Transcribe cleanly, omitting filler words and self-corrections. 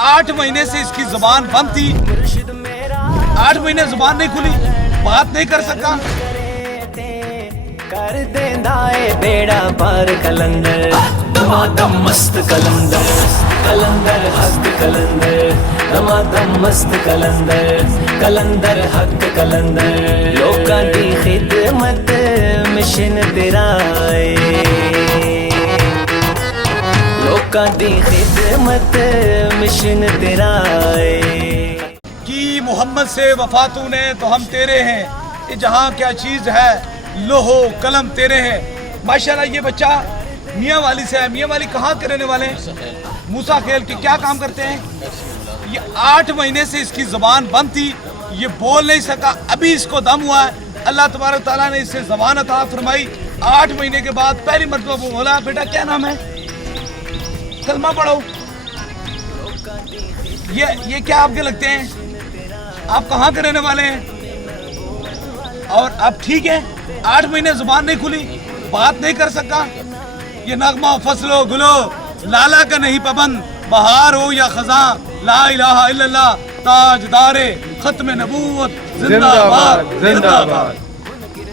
8 مہینے سے اس کی زبان بند تھی، 8 مہینے زبان نہیں کھلی، بات نہیں کر سکا۔ کر دیندا اے بیڑا پار کلندر، دمادم مست کلندر، کلندر حق کلندر، دمادم مست کلندر، کلندر حق کلندر، لوکاں دی خدمت مشن تیرا اے، لوکاں دی خدمت مشن تیرا اے۔ کی محمد سے وفا تو نے تو ہم تیرے ہیں، یہ جہاں کیا چیز ہے لوہو قلم تیرے ہیں۔ ماشاءاللہ یہ بچہ میاں والی سے ہے۔ میاں والی کہاں کے رہنے والے ہیں؟ موسیٰ خیل کے۔ کیا کام کرتے ہیں؟ یہ 8 مہینے سے اس کی زبان بند تھی، یہ بول نہیں سکا، ابھی اس کو دم ہوا ہے۔ اللہ تبارک تعالیٰ نے اس سے زبان عطا فرمائی۔ 8 مہینے کے بعد پہلی مرتبہ وہ بولا، بیٹا کیا نام ہے؟ کلمہ پڑھو۔ یہ کیا آپ کے لگتے ہیں؟ آپ کہاں کے رہنے والے ہیں؟ اور اب ٹھیک ہے، 8 مہینے زبان نہیں کھلی، بات نہیں کر سکا۔ یہ نغمہ فصل و گلو لالا کا نہیں پابند، بہار ہو یا خزاں، لا الہ الا اللہ تاجدار ختم نبوت، زندہ باد زندہ باد۔